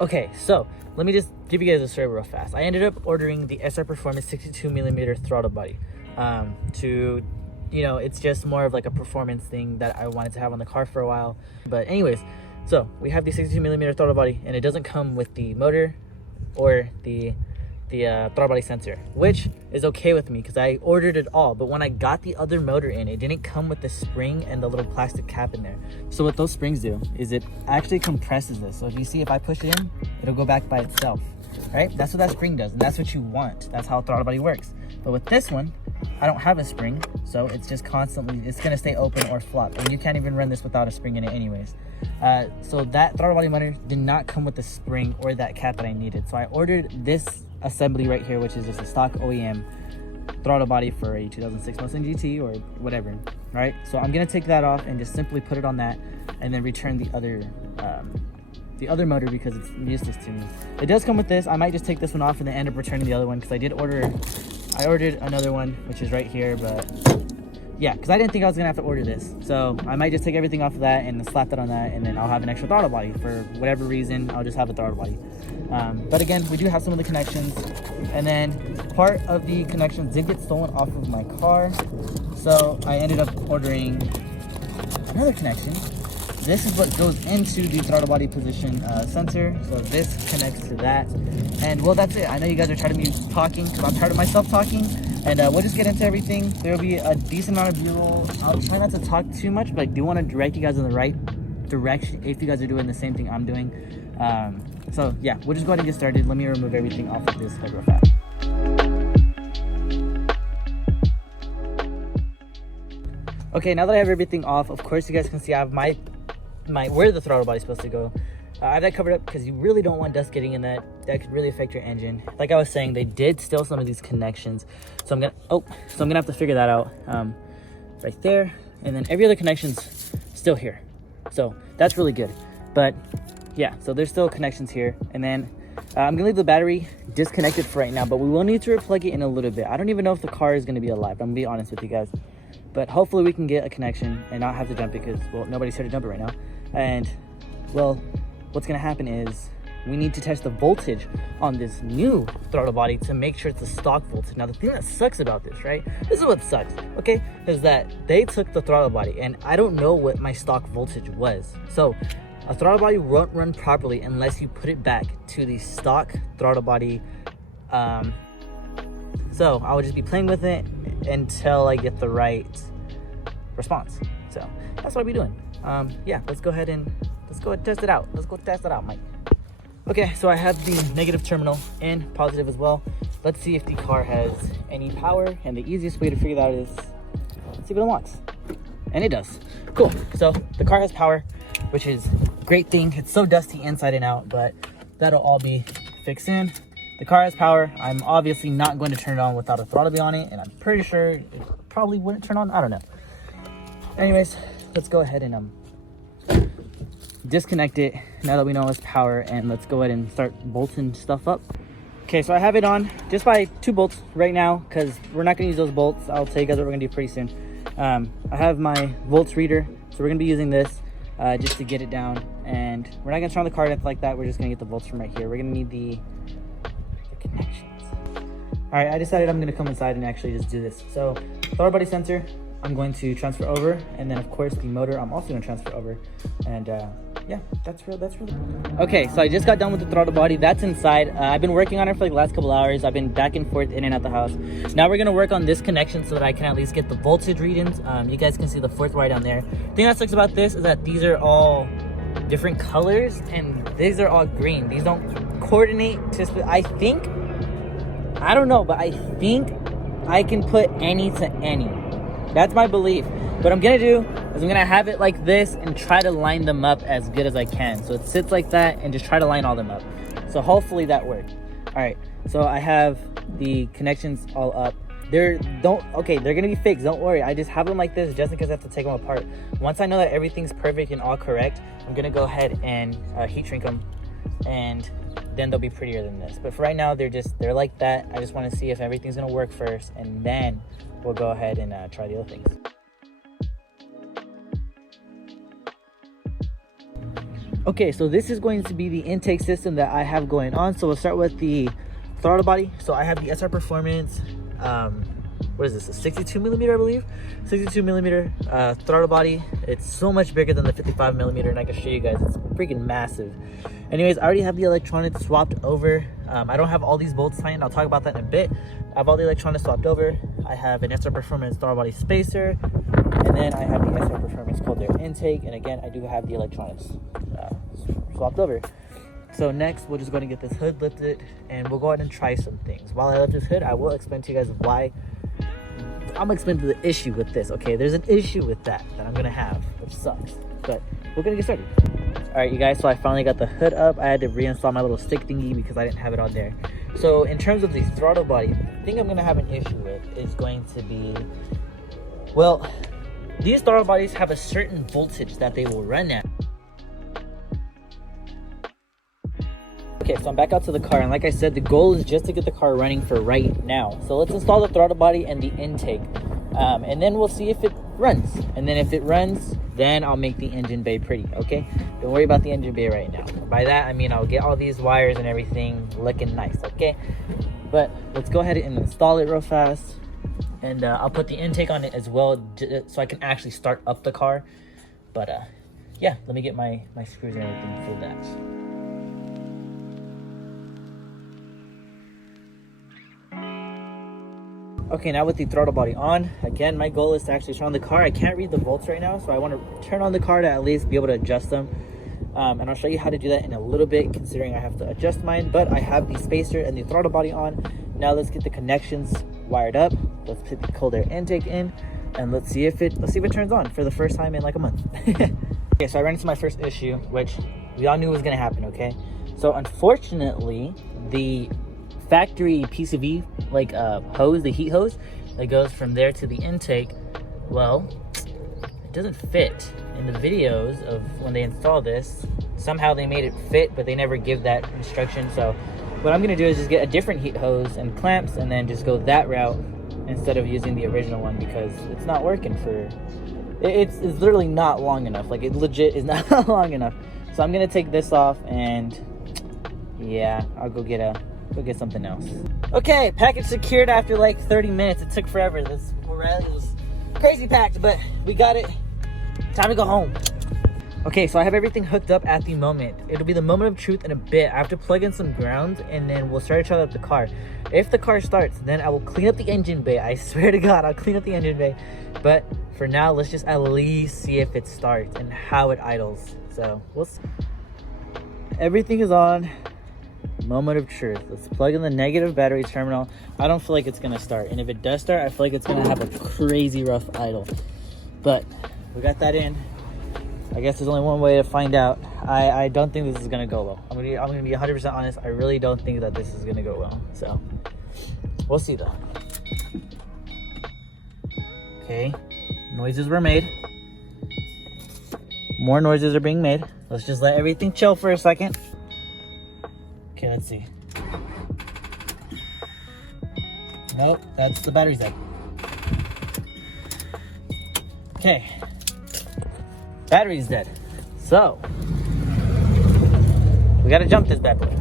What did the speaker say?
Okay, so let me just give you guys a story real fast. I ended up ordering the SR Performance 62mm throttle body. It's just more of like a performance thing that I wanted to have on the car for a while. But anyways, so we have the 62mm throttle body, and it doesn't come with the motor or the throttle body sensor, which is okay with me because I ordered it all. But when I got the other motor in, it didn't come with the spring and the little plastic cap in there. So what those springs do is it actually compresses this. So if you see, if I push it in, it'll go back by itself, right? That's what that spring does, and that's what you want. That's how a throttle body works. But with this one, I don't have a spring, so it's just constantly, it's gonna stay open or flop, and you can't even run this without a spring in it anyways. So that throttle body motor did not come with the spring or that cap that I needed. So I ordered this assembly right here, which is just a stock OEM throttle body for a 2006 Mustang GT or whatever, right? So I'm gonna take that off and just simply put it on that, and then return the other motor because it's useless to me. It does come with this. I might just take this one off and then end up returning the other one because I ordered another one, which is right here, but yeah, because I didn't think I was gonna have to order this. So I might just take everything off of that and slap that on that, and then I'll have an extra throttle body. For whatever reason, I'll just have a throttle body. But again, we do have some of the connections, and then part of the connections did get stolen off of my car. So I ended up ordering another connection. This is what goes into the throttle body position sensor. So this connects to that. And well, that's it. I know you guys are tired of me talking because I'm tired of myself talking. And we'll just get into everything. There will be a decent amount of B-roll. I'll try not to talk too much, but I do want to direct you guys in the right direction if you guys are doing the same thing I'm doing. So yeah, we'll just go ahead and get started. Let me remove everything off of this real fast. Okay, now that I have everything off, of course you guys can see I have my where the throttle body is supposed to go. I have that covered up because you really don't want dust getting in that. That could really affect your engine. Like I was saying, they did steal some of these connections, so I'm gonna have to figure that out right there. And then every other connection's still here, so that's really good. But yeah, so there's still connections here, and then I'm gonna leave the battery disconnected for right now, but we will need to replug it in a little bit. I don't even know if the car is gonna be alive. I'm gonna be honest with you guys, but hopefully we can get a connection and not have to jump it because, well, nobody's here to jump it right now. And well, what's gonna happen is we need to test the voltage on this new throttle body to make sure it's the stock voltage. Now the thing that sucks about this, right, this is what sucks, okay, is that they took the throttle body and I don't know what my stock voltage was. So a throttle body won't run properly unless you put it back to the stock throttle body. So I will just be playing with it until I get the right response. So that's what I'll be doing. Yeah, let's go ahead and test it out. Let's go test it out, Mike. Okay, so I have the negative terminal and positive as well. Let's see if the car has any power, and the easiest way to figure that out is see what it wants. And it does. Cool. So the car has power, which is a great thing. It's so dusty inside and out, but that'll all be fixed in. The car has power. I'm obviously not going to turn it on without a throttle body on it, and I'm pretty sure it probably wouldn't turn on. I don't know. Anyways, let's go ahead and disconnect it now that we know it's power, and let's go ahead and start bolting stuff up. Okay, so I have it on just by 2 bolts right now because we're not going to use those bolts. I'll tell you guys what we're going to do pretty soon. I have my volts reader, so we're going to be using this just to get it down, and we're not going to turn on the car like that. We're just going to get the volts from right here. We're going to need the connections. All right, I decided I'm going to come inside and actually just do this. So throttle body sensor, I'm going to transfer over, and then of course the motor I'm also going to transfer over. And yeah, that's really okay. So I just got done with the throttle body. That's inside. I've been working on it for like the last couple hours. I've been back and forth in and out the house. Now we're going to work on this connection so that I can at least get the voltage readings. You guys can see the 4th wire down there. The thing that sucks about this is that these are all different colors and these are all green. These don't coordinate to, I don't know, but I think I can put any to any. That's my belief. What I'm gonna do is I'm gonna have it like this and try to line them up as good as I can. So it sits like that and just try to line all them up. So hopefully that works. All right, so I have the connections all up. They're gonna be fixed, don't worry. I just have them like this just in case I have to take them apart. Once I know that everything's perfect and all correct, I'm gonna go ahead and heat shrink them, and then they'll be prettier than this. But for right now, they're like that. I just want to see if everything's gonna work first, and then we'll go ahead and try the other things. Okay, so this is going to be the intake system that I have going on. So we'll start with the throttle body. So I have the SR Performance, what is this, a 62 millimeter, I believe? 62 millimeter throttle body. It's so much bigger than the 55 millimeter, and I can show you guys, it's freaking massive. Anyways, I already have the electronics swapped over. I don't have all these bolts tightened. I'll talk about that in a bit. I have all the electronics swapped over. I have an SR Performance throttle body spacer, and then I have the SR Performance cold air intake, and again, I do have the electronics swapped over. So next, we're just going to get this hood lifted, and we'll go ahead and try some things. While I lift this hood, I will explain to you guys why. I'm gonna explain the issue with this, okay? There's an issue with that I'm gonna have, which sucks, but we're gonna get started. All right, you guys, so I finally got the hood up. I had to reinstall my little stick thingy because I didn't have it on there. So in terms of the throttle body, the thing I'm gonna have an issue with is going to be, well, these throttle bodies have a certain voltage that they will run at. Okay, so I'm back out to the car, and like I said, the goal is just to get the car running for right now. So let's install the throttle body and the intake, and then we'll see if it runs. And then if it runs, then I'll make the engine bay pretty, okay? Don't worry about the engine bay right now. By that, I mean I'll get all these wires and everything looking nice, okay? But let's go ahead and install it real fast, and I'll put the intake on it as well, so I can actually start up the car. But yeah, let me get my screws and everything for that. Okay, now with the throttle body on, again, my goal is to actually turn on the car. I can't read the volts right now, so I want to turn on the car to at least be able to adjust them. And I'll show you how to do that in a little bit, considering I have to adjust mine. But I have the spacer and the throttle body on. Now let's get the connections wired up. Let's put the cold air intake in, and let's see if it turns on for the first time in like a month. Okay, so I ran into my first issue, which we all knew was gonna happen. Okay, so unfortunately, the factory PCV like hose, the heat hose that goes from there to the intake, well, it doesn't fit. In the videos of when they install this, somehow they made it fit, but they never give that instruction. So what I'm gonna do is just get a different heat hose and clamps, and then just go that route instead of using the original one, because it's not working for it's literally not long enough. Like, it legit is not long enough. So I'm gonna take this off, and yeah, I'll go get something else. Okay, package secured after like 30 minutes. It took forever. This was crazy packed, but we got it. Time to go home. Okay, so I have everything hooked up at the moment. It'll be the moment of truth in a bit. I have to plug in some ground, and then we'll start to charge up the car. If the car starts, then I will clean up the engine bay. I swear to God, I'll clean up the engine bay. But for now, let's just at least see if it starts and how it idles. So we'll see. Everything is on. Moment of truth. Let's plug in the negative battery terminal. I don't feel like it's gonna start, and if it does start, I feel like it's gonna have a crazy rough idle. But we got that in. I guess there's only one way to find out. I don't think this is gonna go well. I'm gonna be 100% honest. I really don't think that this is gonna go well. So we'll see though. Okay, noises were made. More noises are being made. Let's just let everything chill for a second. Okay, let's see. Nope, that's the battery's dead. Okay. Battery's dead. So we gotta jump this bad boy.